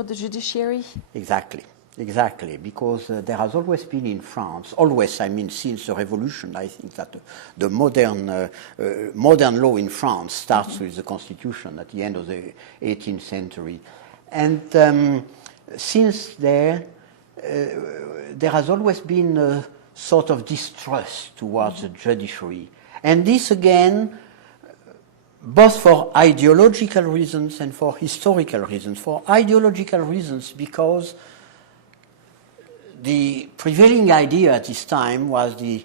The judiciary? Exactly, exactly, because there has always been in France, always, I mean, since the revolution, I think that the modern law in France starts with the Constitution at the end of the 18th century. And since there has always been a sort of distrust towards the judiciary. And this again, both for ideological reasons and for historical reasons. For ideological reasons, because the prevailing idea at this time was the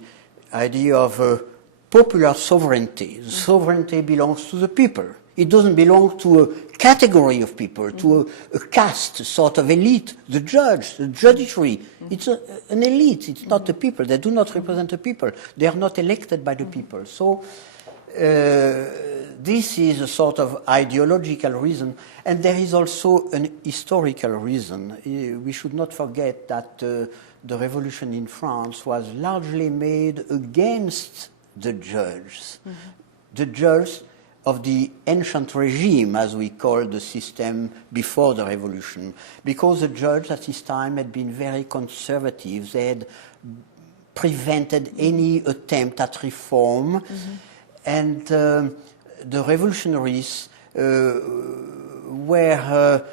idea of popular sovereignty. The sovereignty belongs to the people. It doesn't belong to a category of people, to a caste, sort of elite. The judge, the judiciary, it's an elite. It's not the people. They do not represent the people. They are not elected by the people. So this is a sort of ideological reason, and there is also an historical reason. We should not forget that the revolution in France was largely made against the judges. The judges of the ancient regime, as we called the system before the revolution, because the judges at this time had been very conservative. They had prevented any attempt at reform. And the revolutionaries were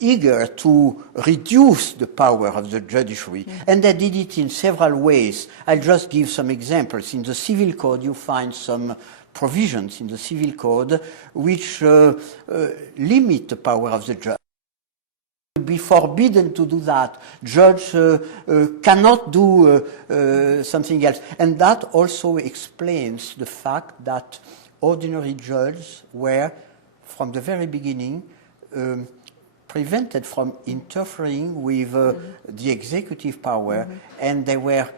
eager to reduce the power of the judiciary. And they did it in several ways. I'll just give some examples. In the Civil Code, you find some provisions in the Civil Code which limit the power of the judge. Be forbidden to do that. Judge cannot do something else. And that also explains the fact that ordinary judges were, from the very beginning, prevented from interfering with the executive power, and they were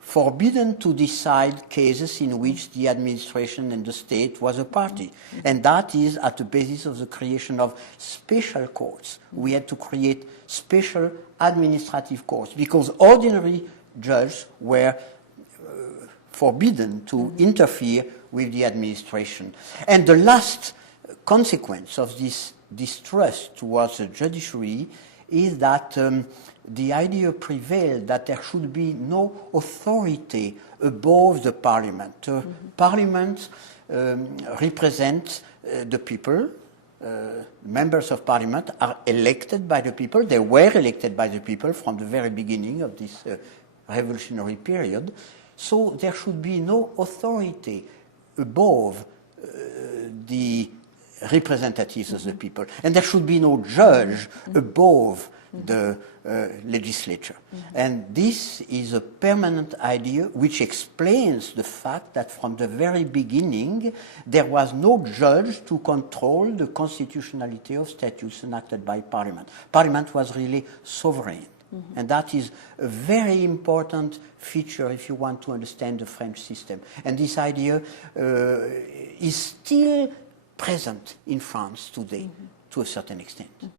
forbidden to decide cases in which the administration and the state was a party. And that is at the basis of the creation of special courts. We had to create special administrative courts because ordinary judges were forbidden to interfere with the administration. And the last consequence of this distrust towards the judiciary is that the idea prevailed that there should be no authority above the parliament. Parliament represents the people. Members of parliament are elected by the people. They were elected by the people from the very beginning of this revolutionary period. So there should be no authority above the representatives of the people. And there should be no judge above the legislature. And this is a permanent idea which explains the fact that from the very beginning there was no judge to control the constitutionality of statutes enacted by Parliament. Parliament was really sovereign. And that is a very important feature if you want to understand the French system. And this idea is still present in France today to a certain extent.